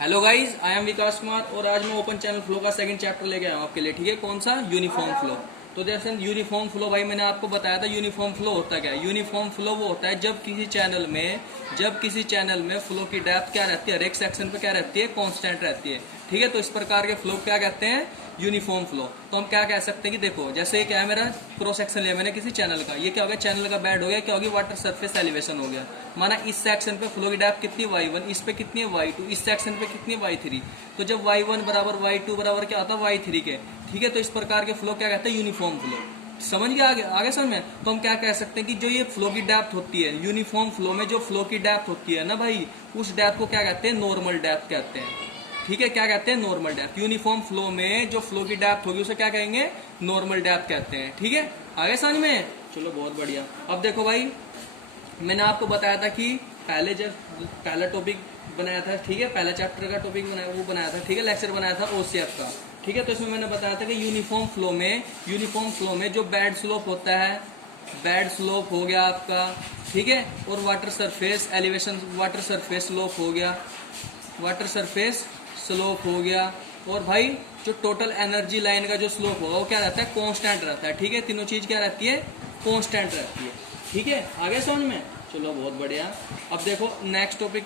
Hello guys, I am विकास कुमार और आज मैं ओपन चैनल फ्लो का सेकंड चैप्टर लेके आया हूँ आपके लिए। ठीक है, कौन सा? Uniform flow. तो जैसे यूनिफॉर्म फ्लो, भाई मैंने आपको बताया था यूनिफॉर्म फ्लो होता क्या है। यूनिफॉर्म फ्लो वो होता है जब किसी चैनल में फ्लो की डेप्थ क्या रहती है, हर एक सेक्शन पे क्या रहती है, कांस्टेंट रहती है। ठीक है, तो इस प्रकार के फ्लो क्या कहते हैं? Uniform flow. तो हम क्या कह सकते हैं कि देखो, जैसे क्या है, मेरा क्रॉस सेक्शन लिया मैंने किसी चैनल का, ये क्या हो गया, चैनल का बेड हो गया, क्या होगी, वाटर सरफेस एलिवेशन हो गया। माना इस सेक्शन पे फ्लो की डेप्थ कितनी y1, इस पे कितनी है y2, इस सेक्शन पे कितनी है y3। तो जब y1 बराबर y2 बराबर क्या होता है, y3 के। ठीक है, तो इस प्रकार के फ्लो क्या कहते हैं? Uniform flow. समझ गया? आगे समझ में? तो हम क्या कह सकते हैं कि जो ये फ्लो की डेप्थ होती है, यूनिफॉर्म फ्लो में जो फ्लो की डेप्थ होती है ना भाई, उस डेप्थ को क्या कहते हैं? नॉर्मल डेप्थ कहते हैं। ठीक है, क्या कहते हैं? Normal depth. यूनिफॉर्म फ्लो में जो फ्लो की डेप्थ होगी उसे क्या कहेंगे? नॉर्मल डेप्थ कहते हैं। ठीक है, आगे समझ में? चलो बहुत बढ़िया। अब देखो भाई, मैंने आपको बताया था कि पहला टॉपिक बनाया था, ठीक है, पहला चैप्टर का टॉपिक बनाया था, ठीक है, लेक्चर बनाया था ओसीएफ का। ठीक है, तो इसमें मैंने बताया था कि यूनिफॉर्म फ्लो में जो बेड स्लोप होता है, बेड स्लोप हो गया आपका, ठीक है, और water surface elevation, water surface slope हो गया, वाटर सरफेस स्लोप हो गया, और भाई जो टोटल एनर्जी लाइन का जो स्लोप होगा वो क्या रहता है? कांस्टेंट रहता है। ठीक है, तीनों चीज क्या रहती है? कांस्टेंट रहती है। ठीक है, आगे समझ में? चलो बहुत बढ़िया। अब देखो नेक्स्ट टॉपिक,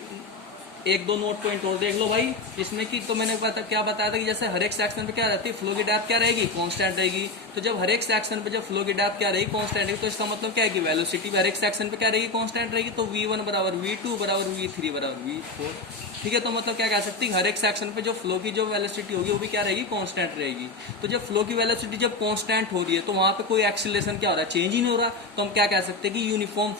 एक दो नोट पॉइंट और देख लो भाई इसमें की। तो मैंने क्या बताया था कि जैसे हर एक सेक्शन पे क्या रहती है, फ्लो की डेप्थ क्या रहेगी? कांस्टेंट रहेगी। तो जब हर एक सेक्शन पे जब फ्लो की डेप्थ क्या रहेगी? कांस्टेंट रहेगी, तो इसका मतलब क्या है कि वेलोसिटी हर एक सेक्शन पे क्या रहेगी? कांस्टेंट रहेगी। तो v1 बराबर v2 बराबर v3 बराबर v4। ठीक है, तो मतलब क्या कह सकते हैं, हर एक सेक्शन पे जो फ्लो की जो वेलोसिटी होगी वो भी क्या रहेगी? कांस्टेंट रहेगी। तो जब फ्लो की वेलोसिटी जब कांस्टेंट हो रही है तो वहां पे कोई एक्सीलरेशन क्या हो रहा है? चेंज ही नहीं हो रहा। तो हम क्या कह सकते हैं कि यूनिफॉर्म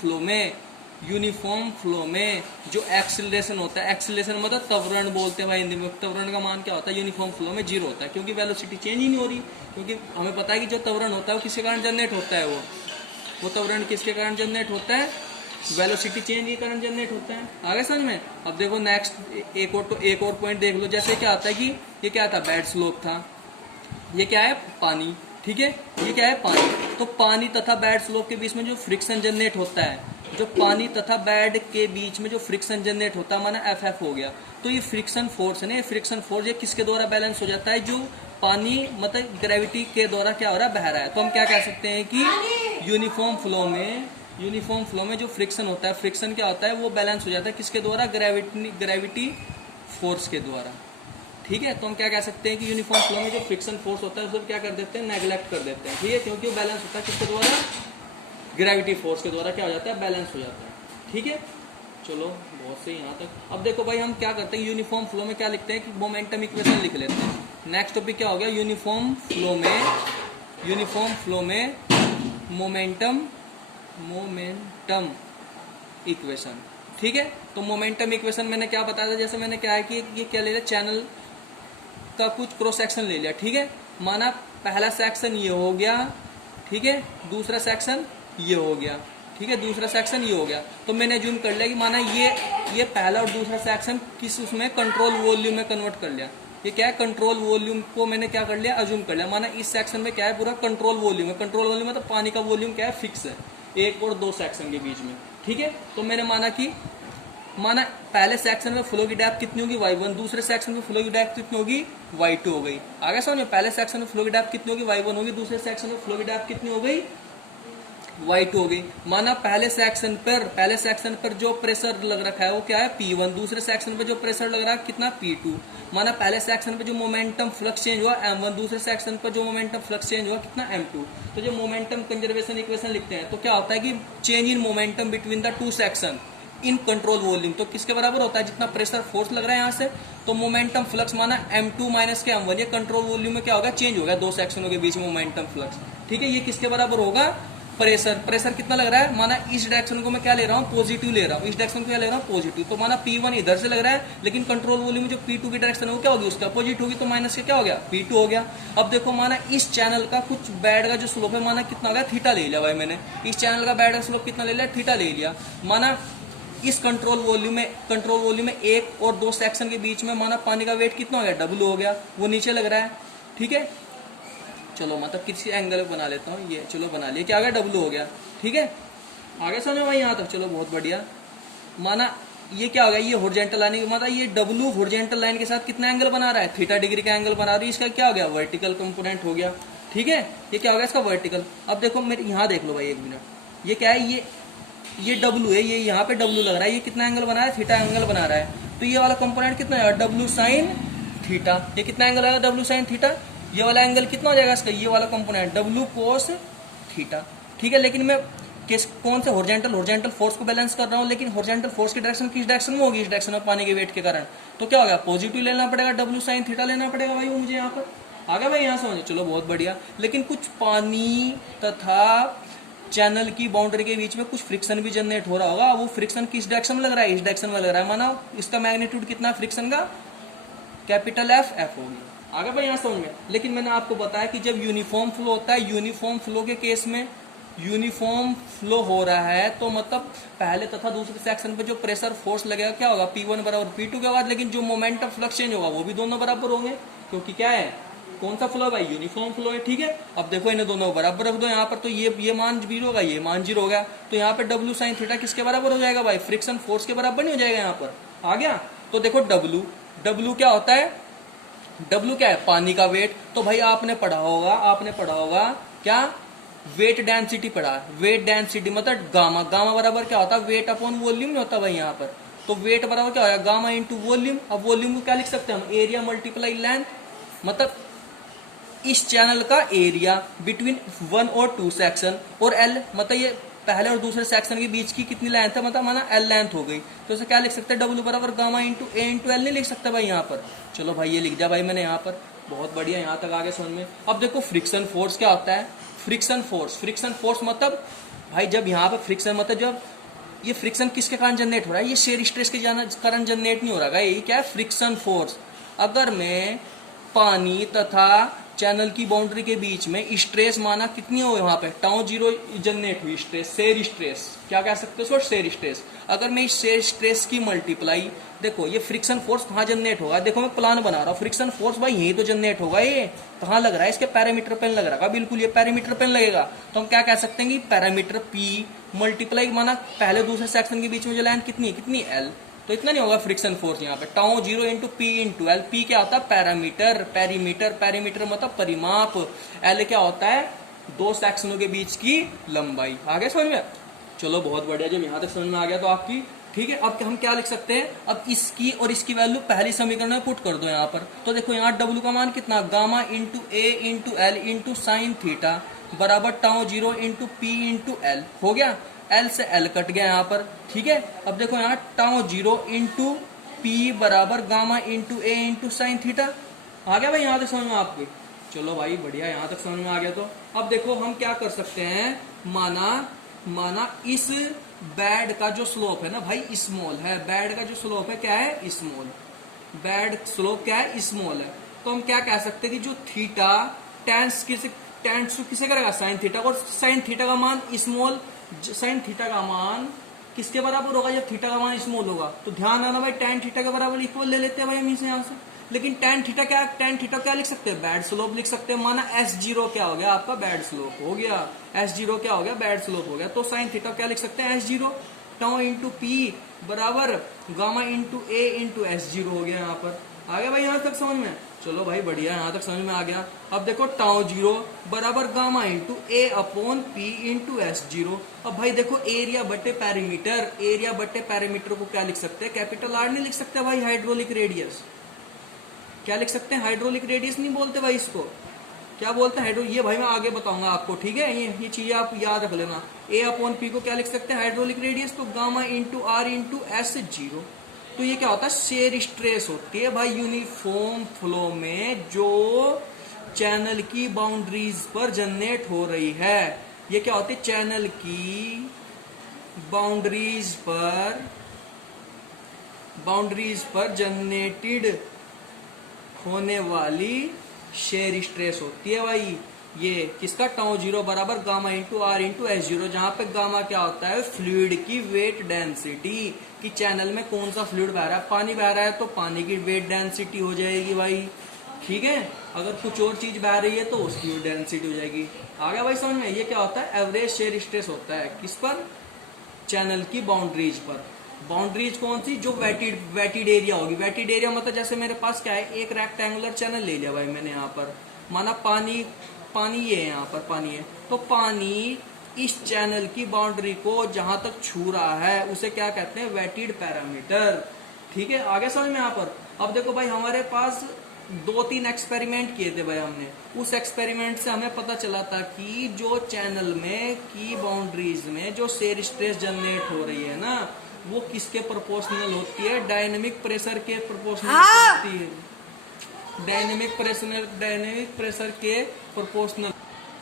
फ्लो में जो एक्सीलरेशन होता है, एक्सीलरेशन मतलब त्वरण बोलते हैं भाई हिंदी में, त्वरण का मान क्या होता है? यूनिफॉर्म फ्लो में जीरो होता है, क्योंकि वेलोसिटी चेंज ही नहीं हो रही। क्योंकि हमें पता है कि जो त्वरण होता है वो किसके कारण जनरेट होता है, वो त्वरण किसके कारण जनरेट होता है? वेलोसिटी चेंज के कारण जनरेट होता है। आगे समझ में? अब देखो नेक्स्ट एक और पॉइंट देख लो। जैसे क्या आता है कि ये क्या था? बेड स्लोप था, ये क्या है? पानी। ठीक है, ये क्या है? पानी। तो पानी तथा बेड स्लोप के बीच में जो फ्रिक्शन जनरेट होता है, जो पानी तथा बेड के बीच में जो फ्रिक्शन जनरेट होता है, माना एफ हो गया। तो ये फ्रिक्शन फोर्स है ना, ये फ्रिक्शन फोर्स ये किसके द्वारा बैलेंस हो जाता है? जो पानी मतलब ग्रेविटी के द्वारा क्या हो रहा है? बह रहा है। तो हम क्या कह सकते हैं कि यूनिफॉर्म फ्लो में जो फ्रिक्शन होता है, फ्रिक्शन क्या होता है? वो बैलेंस हो जाता है किसके द्वारा? ग्रेविटी फोर्स के द्वारा। ठीक है, तो हम क्या कह सकते हैं कि यूनिफॉर्म फ्लो में जो फ्रिक्शन फोर्स होता है उसे क्या कर देते हैं? नेग्लेक्ट कर देते हैं। ठीक है, क्योंकि वो बैलेंस होता है किसके द्वारा? ग्रेविटी फोर्स के द्वारा क्या हो जाता है? बैलेंस हो जाता है। ठीक है, चलो बहुत सही यहाँ तक। अब देखो भाई, हम क्या करते हैं यूनिफॉर्म फ्लो में क्या लिखते हैं कि मोमेंटम इक्वेशन लिख लेते हैं। नेक्स्ट टॉपिक क्या हो गया? यूनिफॉर्म फ्लो में मोमेंटम इक्वेशन। ठीक है, तो मोमेंटम इक्वेशन मैंने क्या बताया था, जैसे मैंने क्या है कि ये क्या ले लिया, चैनल का कुछ क्रॉस सेक्शन ले लिया। ठीक है, माना पहला सेक्शन ये हो गया, ठीक है, दूसरा सेक्शन ये हो गया, ठीक है, दूसरा सेक्शन ये हो गया। तो मैंने अज्यूम कर लिया कि माना ये पहला और दूसरा सेक्शन किस उसमें कंट्रोल वॉल्यूम में कन्वर्ट कर लिया। ये क्या है? कंट्रोल वॉल्यूम को मैंने क्या कर लिया? अज्यूम कर लिया। माना इस सेक्शन में क्या है? पूरा कंट्रोल वॉल्यूम है। कंट्रोल वॉल्यूम मतलब पानी का वॉल्यूम क्या है? फिक्स है, एक और दो सेक्शन के बीच में। ठीक है, तो मैंने माना पहले सेक्शन में फ्लो की डेप्थ कितनी होगी? y1, दूसरे सेक्शन में फ्लो की डेप्थ कितनी होगी? y2 हो गई। आगे समझ में? पहले सेक्शन में फ्लो की डेप्थ कितनी होगी? y1 होगी, दूसरे सेक्शन में फ्लो की डेप्थ कितनी हो गई? y2 हो गई। माना पहले सेक्शन पर जो प्रेशर लग रखा है वो क्या है? P1, दूसरे सेक्शन पर जो प्रेशर लग रहा है कितना? P2। माना पहले सेक्शन पे जो मोमेंटम फ्लक्स चेंज हुआ m1, दूसरे सेक्शन पर जो मोमेंटम फ्लक्स चेंज हुआ कितना? m2। तो जो मोमेंटम कंजर्वेशन इक्वेशन लिखते हैं तो क्या होता है कि change in momentum between the two section in control volume, तो किसके बराबर होता है? जितना प्रेशर फोर्स लग रहा है यहाँ से। तो मोमेंटम फ्लक्स माना m2 माइनस के m1, ये कंट्रोल वॉल्यूम में क्या होगा? चेंज होगा दो सेक्शनों के बीच में मोमेंटम फ्लक्स। ठीक है, ये किसके बराबर होगा? प्रेशर कितना लग रहा है? माना इस डायरेक्शन को मैं क्या ले रहा हूँ? पॉजिटिव ले रहा हूँ, इस डायरेक्शन को क्या ले रहा हूँ? पॉजिटिव। तो माना P1 इधर से लग रहा है, लेकिन कंट्रोल वॉल्यूम जो P2 की डायरेक्शन है वो क्या होगी? उसका अपोजिट होगी, तो माइनस के क्या हो गया? P2 हो गया। अब देखो, माना इस चैनल का कुछ बेड का जो स्लोप है, माना कितना हो गया? थीटा ले लिया भाई मैंने। इस चैनल का बेड का स्लोप कितना ले लिया? थीटा ले लिया। माना इस कंट्रोल वॉल्यूम में एक और दो सेक्शन के बीच में माना पानी का वेट कितना हो गया? W हो गया, वो नीचे लग रहा है। ठीक है, चलो मतलब किसी एंगल पे बना लेता हूँ, ये चलो बना लिया, क्या आ गया? W हो गया। ठीक है, आगे समझो भाई यहाँ तक? चलो बहुत बढ़िया। माना ये क्या हो गया, ये हॉरिजॉन्टल लाइन का मतलब ये डब्लू हॉरिजॉन्टल लाइन के साथ कितना एंगल बना रहा है, थीटा डिग्री का एंगल बना रही है। इसका क्या हो गया, वर्टिकल कंपोनेंट हो गया। ठीक है, ये क्या हो गया इसका वर्टिकल। अब देखो मेरे यहाँ देख लो भाई एक मिनट, ये क्या है, ये डब्लू है, ये यहाँ पे डब्लू लग रहा है, ये कितना एंगल बना रहा है, थीटा एंगल बना रहा है। तो ये वाला कंपोनेंट कितना है, डब्लू साइन थीटा। ये कितना एंगल आएगा, डब्लू साइन थीटा। ये वाला एंगल कितना हो जाएगा इसका, ये वाला कंपोनेंट डब्लू कोस थीटा। ठीक है, लेकिन मैं कौन से हॉरिजॉन्टल फोर्स को बैलेंस कर रहा हूँ, लेकिन हॉरिजॉन्टल फोर्स की डायरेक्शन किस डायरेक्शन में होगी, इस डायरेक्शन में पानी के वेट के कारण। तो क्या हो गया, पॉजिटिव लेना पड़ेगा, डब्लू साइन थीटा लेना पड़ेगा भाई वो मुझे यहाँ पर। आ गया भाई यहाँ समझ, चलो बहुत बढ़िया। लेकिन कुछ पानी तथा चैनल की बाउंड्री के बीच में कुछ फ्रिक्शन भी जनरेट हो रहा होगा। वो फ्रिक्शन किस डायरेक्शन में लग रहा है, इस डायरेक्शन में लग रहा है। माना इसका मैग्नीट्यूड कितना फ्रिक्शन का, कैपिटल एफ होगी। आगे भाई यहाँ समझ में। लेकिन मैंने आपको बताया कि जब यूनिफॉर्म फ्लो होता है, यूनिफॉर्म फ्लो के केस में यूनिफॉर्म फ्लो हो रहा है तो मतलब पहले तथा दूसरे सेक्शन पे जो प्रेशर फोर्स लगेगा क्या होगा, P1 बराबर P2 के बाद। लेकिन जो मोमेंटम फ्लक्स चेंज होगा वो भी दोनों बराबर होंगे, क्योंकि क्या है, कौन सा फ्लो है भाई, यूनिफॉर्म फ्लो है। ठीक है, अब देखो इन्हें दोनों बराबर रख दो यहाँ पर, तो ये मान 0 होगा, ये मान 0 हो गया। तो यहाँ पे डब्ल्यू साइन थीटा किसके बराबर हो जाएगा भाई, फ्रिक्शन फोर्स के बराबर नहीं हो जाएगा यहाँ पर। आ गया। तो देखो डब्ल्यू क्या होता है, डब्ल्यू क्या है, पानी का वेट। तो भाई आपने पढ़ा होगा क्या, वेट डेंसिटी पढ़ा। वेट डेंसिटी मतलब गामा बराबर क्या होता है, वेट अपॉन वॉल्यूम नहीं होता भाई यहाँ पर। तो वेट बराबर क्या होगा, गामा इंटू वॉल्यूम। अब वॉल्यूम को क्या लिख सकते हैं हम, एरिया मल्टीप्लाई लेंथ। मतलब इस चैनल का एरिया बिटवीन 1 और 2 सेक्शन, और एल मतलब ये पहले और दूसरे सेक्शन के बीच की कितनी लेंथ है, मतलब माना एल लेंथ हो गई। तो इसे क्या लिख सकते हैं, डब्ल्यू बराबर gamma into A into L नहीं लिख सकते भाई यहाँ पर। चलो भाई ये लिख दिया भाई मैंने यहाँ पर, बहुत बढ़िया, यहाँ तक आगे समझ में। अब देखो फ्रिक्शन फोर्स क्या होता है, फ्रिक्शन फोर्स मतलब भाई जब यहाँ पर फ्रिक्शन मतलब जब ये फ्रिक्शन किसके कारण जनरेट हो रहा है, ये शेयर स्ट्रेस के कारण जनरेट नहीं हो रहा है, ये क्या है, फ्रिक्शन फोर्स। अगर मैं पानी तथा चैनल की बाउंड्री के बीच में स्ट्रेस माना कितनी हो वहां पे, टाउ 0 जनरेट हुई स्ट्रेस, शेयर स्ट्रेस क्या कह सकते हो, शेयर स्ट्रेस। अगर मैं इस शेयर स्ट्रेस की मल्टीप्लाई, देखो ये फ्रिक्शन फोर्स कहाँ जनरेट होगा, देखो मैं प्लान बना रहा हूँ, फ्रिक्शन फोर्स भाई यही तो जनरेट होगा। ये कहाँ लग रहा है, इसके पैरामीटर पेन लग रहा है, बिल्कुल ये पैरामीटर पेन लगेगा। तो हम क्या कह सकते हैं कि पैरामीटर पी मल्टीप्लाई माना पहले दूसरे सेक्शन के बीच में जो लाइन कितनी एल, तो इतना नहीं होगा फ्रिक्शन फोर्स यहाँ पे, tau 0 into P into L. P क्या होता है, पैरीमीटर मतलब परिमाप। एल क्या होता है, 2 सेक्शनों के बीच की लंबाई। आगे समझ में, चलो बहुत बढ़िया, जब यहाँ तक समझ में आ गया तो आपकी। ठीक है, अब हम क्या लिख सकते हैं, अब इसकी और इसकी वैल्यू पहली समीकरण में पुट कर दो यहाँ पर। तो देखो यहाँ डब्ल्यू का मान कितना, gamma into A into L into sine theta बराबर tau 0 into P into L हो गया। एल से एल कट गया यहाँ पर। ठीक है, अब देखो यहाँ टाउ 0 इंटू पी बराबर gamma into A into sine theta. आ गया भाई यहाँ तक समझ में आपके, चलो भाई बढ़िया, यहाँ तक समझ में आ गया। तो अब देखो हम क्या कर सकते हैं, माना इस बेड का जो स्लोप है ना भाई स्मॉल है, बेड का जो स्लोप है क्या है, स्मॉल। बेड स्लोप क्या है, स्मॉल है। तो हम क्या कह सकते हैं कि जो थीटा टेंस किसे करेगा, साइन थीटा, और साइन थीटा का मान स्मॉल, साइन थीटा का मान किसके बराबर होगा, जब थीटा का मान स्मॉल होगा। तो ध्यान आना भाई, टेन थीटा के बराबर इक्वल ले लेते हैं भाई हम इसे यहाँ से। लेकिन टेन थीटा क्या लिख सकते हैं, बैड स्लोप लिख सकते हैं। माना S0 क्या हो गया आपका, बैड स्लोप हो गया। S0 क्या हो गया, बैड स्लोप हो गया। तो साइन थीटा क्या लिख सकते हैं, S0 टाउ इंटू पी बराबर gamma into A into S0 हो गया यहाँ पर। आ गया भाई यहाँ तक समझ में, चलो भाई बढ़िया, यहाँ तक समझ में आ गया। अब देखो टाउ 0 बराबर गामा इंटू ए अपॉन पी इंटू S0। अब भाई देखो एरिया बटे पैरामीटर को क्या लिख सकते हैं, कैपिटल R नहीं लिख सकते भाई, हाइड्रोलिक रेडियस। क्या लिख सकते हैं, हाइड्रोलिक रेडियस नहीं बोलते भाई इसको, क्या बोलते हैं, ये भाई मैं आगे बताऊंगा आपको। ठीक है, ये चीजें आप याद रख लेना। ए अपॉन पी को क्या लिख सकते हैं, हाइड्रोलिक रेडियस। तो gamma into R into S0। तो ये क्या होता है, शेयर स्ट्रेस होती है भाई यूनिफॉर्म फ्लो में जो चैनल की बाउंड्रीज पर जनरेट हो रही है। ये क्या होती है, चैनल की बाउंड्रीज पर जनरेटेड होने वाली शेयर स्ट्रेस होती है भाई। ये किसका, टाउ 0 बराबर gamma into R into S0, जहां पे गामा क्या होता है, फ्लूइड की वेट डेंसिटी, कि चैनल में कौन सा फ्लूइड बह रहा है, पानी बह रहा है तो पानी की वेट डेंसिटी हो जाएगी भाई। ठीक है, अगर कुछ और चीज बह रही है तो उसकी वेट डेंसिटी हो जाएगी। आ गया भाई समझ में। ये क्या होता है, एवरेज शेयर स्ट्रेस होता है किस पर, चैनल की बाउंड्रीज पर। बाउंड्रीज कौन सी, जो वेटिड एरिया होगी। वेटिड एरिया मतलब जैसे मेरे पास क्या है, एक रेक्टेंगुलर चैनल ले लिया भाई मैंने, यहाँ पर माना पानी पानी ये है, यहाँ पर पानी है, तो पानी इस चैनल की बाउंड्री को जहां तक छू रहा है उसे क्या कहते हैं, वेटिड पैरामीटर। ठीक है, आगे समझ में यहाँ पर। अब देखो भाई हमारे पास 2-3 एक्सपेरिमेंट किए थे भाई हमने, उस एक्सपेरिमेंट से हमें पता चला था कि जो चैनल में की बाउंड्रीज में जो शेयर स्ट्रेस जनरेट हो रही है ना, वो किसके प्रोपोर्शनल होती है, डायनेमिक प्रेशर के प्रोपोर्शनल होती है। डायनेमिक प्रेशर के प्रोपोर्शनल।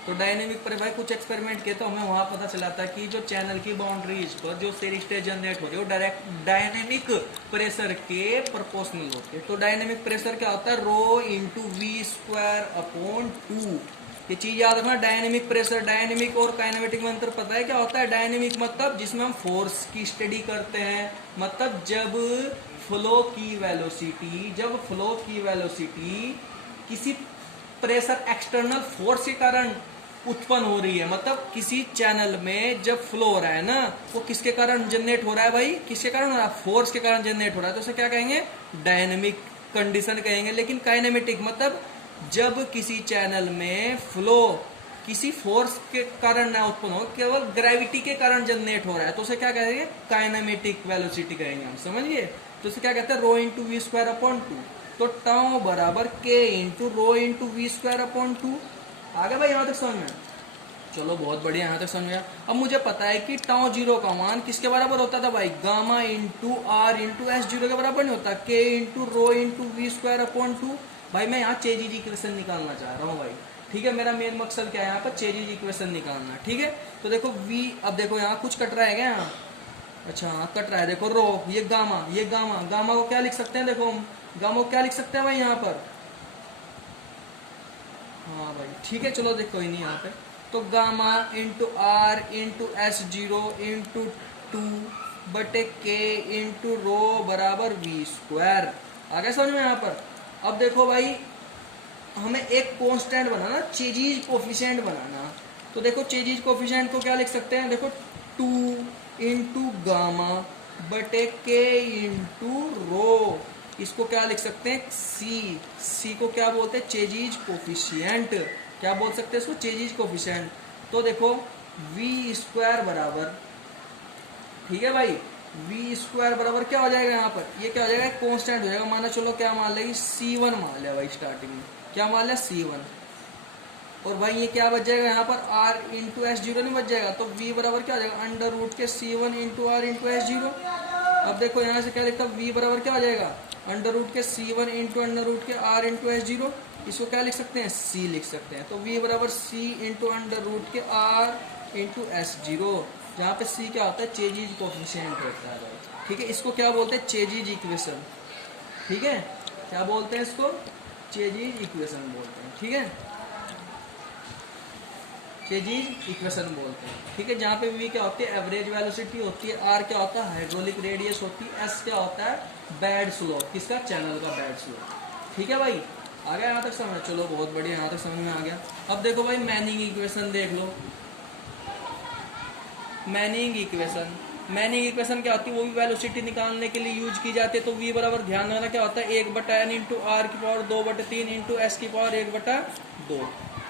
तो डायनेमिक पर भाई कुछ एक्सपेरिमेंट किए तो हमें वहां पता चला था कि जो चैनल की बाउंड्रीज पर जो शेयर स्ट्रेस जनरेट हो रही है वो डायरेक्ट डायनेमिक प्रेशर के प्रोपोर्शनल होती है। तो डायनेमिक प्रेशर क्या होता है, रो इंटू वी स्क्वायर अपॉन 2। ये चीज याद रखना, डायनेमिक प्रेशर, डायनेमिक और काइनेमेटिक में अंतर पता है क्या होता है। डायनेमिक मतलब जिसमें हम फोर्स की स्टडी करते हैं, मतलब जब फ्लो की वेलोसिटी किसी प्रेशर एक्सटर्नल फोर्स के कारण उत्पन्न हो रही है, मतलब किसी चैनल में जब फ्लो हो रहा है ना, वो किसके कारण जनरेट हो रहा है भाई, किसके कारण हो रहा है, फोर्स के कारण जनरेट हो रहा है, तो उसे क्या कहेंगे, डायनेमिक कंडीशन कहेंगे। लेकिन काइनेमेटिक मतलब जब किसी चैनल में फ्लो किसी फोर्स के कारण ना उत्पन्न हो, केवल ग्रेविटी के कारण जनरेट हो रहा है, तो उसे क्या कहेंगे, काइनेमेटिक वेलोसिटी कहेंगे हम, समझिए। तो उसे क्या कहते हैं, rho into V square upon 2। तो टाउ बराबर K into rho into V square upon 2। आगे भाई यहाँ तक समझ में, चलो बहुत बढ़िया, यहाँ तक समझ गया। अब मुझे पता है कि टाउ जीरो का मान किसके बराबर होता था भाई, gamma into R into S zero के बराबर नहीं होता, K into rho into V square upon 2। भाई मैं यहाँ चेजीज इक्वेशन निकालना चाह रहा हूँ भाई, ठीक है, मेरा मेन मकसद क्या है यहाँ पर, चेजीज इक्वेशन निकालना। ठीक है, तो देखो v, अब देखो यहाँ कुछ कट रहा है क्या यहाँ, अच्छा हाँ कट रहा है, देखो रो, ये गामा को क्या लिख सकते हैं, देखो हम गामा को क्या लिख सकते हैं भाई यहाँ पर, हाँ भाई ठीक है, चलो देखो कोई नहीं यहाँ पे, तो gamma into R into S zero into 2 बटे के इंटू रो बराबर वी स्क्वायर। आगे समझ में यहाँ पर। अब देखो भाई हमें एक कांस्टेंट बनाना, चेजीज कोफिशिएंट बनाना, तो देखो चेजीज कोफिशिएंट को क्या लिख सकते हैं, देखो 2 इंटू गामा बटे के इंटू रो, इसको क्या लिख सकते हैं, सी को क्या बोलते हैं, चेजीज कोफिशिएंट, क्या बोल सकते हैं इसको, चेजीज कोफिशिएंट। तो देखो वी स्क्वायर बराबर, ठीक है भाई, वी स्क्वायर बराबर क्या हो जाएगा यहाँ पर, ये क्या हो जाएगा, कांस्टेंट हो जाएगा, माना चलो क्या मान लेंगे, C1 मान लिया भाई, स्टार्टिंग में क्या मान लिया, C1। और भाई ये क्या बच जाएगा यहाँ पर, R इंटू एस जीरो नहीं बच जाएगा, तो V बराबर क्या हो जाएगा, under root K C1 into R into S zero. अब देखो यहाँ से क्या लिखता है, V बराबर क्या हो जाएगा, under root K C1 into under root के R इंटू एस जीरो, इसको क्या लिख सकते हैं, C लिख सकते हैं। तो V बराबर C इंटू अंडर रूट के R इंटू एस जीरो, जहाँ पे C क्या होता है, चेजीज कोफिशिएंट होता है भाई, ठीक है, इसको क्या बोलते हैं, चेजीज इक्वेशन, ठीक है, क्या बोलते हैं इसको, चेजीज इक्वेशन बोलते हैं, ठीक है, चेजीज इक्वेशन बोलते हैं, ठीक है, जहाँ पे V क्या होती है, एवरेज वेलोसिटी होती है, R क्या होता है, हाइड्रोलिक रेडियस होती है, S क्या होता है, बेड स्लोप, किसका, चैनल का बेड स्लोप। ठीक है भाई, आ गया यहाँ तक समझ, चलो बहुत बढ़िया, यहाँ तक समझ में आ गया। अब देखो भाई मैनिंग इक्वेशन देख लो, मैनिंग इक्वेशन क्या होती है, वो भी वेलोसिटी निकालने के लिए यूज की जाती है। तो V बराबर ध्यान रखना क्या होता है, 1/n इंटू आर की पावर 2/3 इंटू एस की पावर 1/2।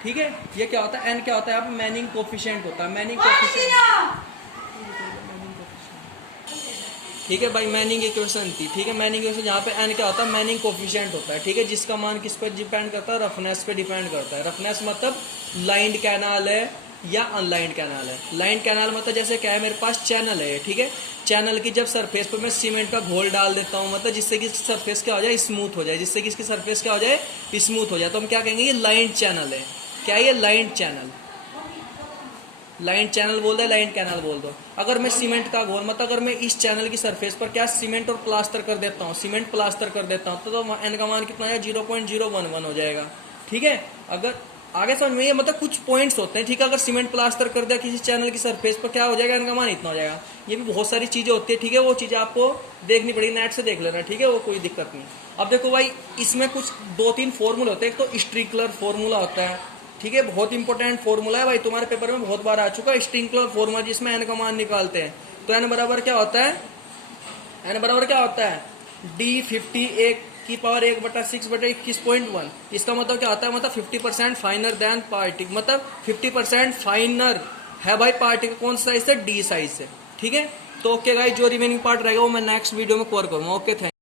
ठीक है, ये क्या होता है, n क्या होता है, यहाँ पे मैनिंग कोफिशिएंट होता है, मैनिंग कोफिशिएंट, ठीक है भाई, मैनिंग इक्वेशन थी, ठीक है, मैनिंग इक्वेशन जहाँ पे n क्या होता है, मैनिंग कोफिशिएंट होता है, ठीक है, जिसका मान किस पर डिपेंड करता है, रफनेस पे डिपेंड करता है। रफनेस मतलब लाइंड कैनाल है या अनलाइंड कैनाल है। लाइंड कैनाल मतलब जैसे क्या है, मेरे पास चैनल है, ठीक है, चैनल की जब सरफेस पर मैं सीमेंट का घोल डाल देता हूँ, मतलब जिससे कि इसकी सरफेस क्या हो जाए, स्मूथ हो जाए, जिससे कि इसकी सरफेस क्या हो जाए, स्मूथ हो जाए, तो हम क्या कहेंगे, ये लाइंड चैनल है। क्या ये लाइंड चैनल, लाइंड चैनल बोल दो, लाइंड कैनाल बोल दो। अगर मैं सीमेंट का घोल, मतलब अगर मैं इस चैनल की सरफेस पर क्या सीमेंट और प्लास्टर कर देता हूँ, सीमेंट प्लास्टर कर देता हूँ, तो n का मान कितना है, 0.011 हो जाएगा। ठीक है, अगर आगे समझ में, ये मतलब कुछ पॉइंट्स होते हैं, ठीक है, अगर सीमेंट प्लास्टर कर दिया किसी चैनल की सरफेस पर, क्या हो जाएगा, n का मान इतना हो जाएगा। ये भी बहुत सारी चीजें होती है, ठीक है, वो चीजें आपको देखनी पड़ेगी, नेट से देख लेना, ठीक है, वो कोई दिक्कत नहीं। अब देखो भाई इसमें कुछ 2-3 फॉर्मूले होते हैं। एक तो स्ट्रिकलर फॉर्मूला होता है, ठीक है, बहुत इंपॉर्टेंट फॉर्मूला है भाई, तुम्हारे पेपर में बहुत बार आ चुका है, स्ट्रिकलर फॉर्मूला, जिसमें n का मान निकालते हैं। तो n बराबर क्या होता है, एन बराबर क्या होता है D50 1 की पावर 1/6/21.1। इसका मतलब क्या होता है, मतलब 50% फाइनर देन पार्टिक, मतलब 50% फाइनर है भाई पार्टिकल कौन साइज से, डी साइज से। ठीक है, तो ओके गाइस, जो रिमेनिंग पार्ट रहेगा वो मैं नेक्स्ट वीडियो में कवर करूंगा। Okay, thank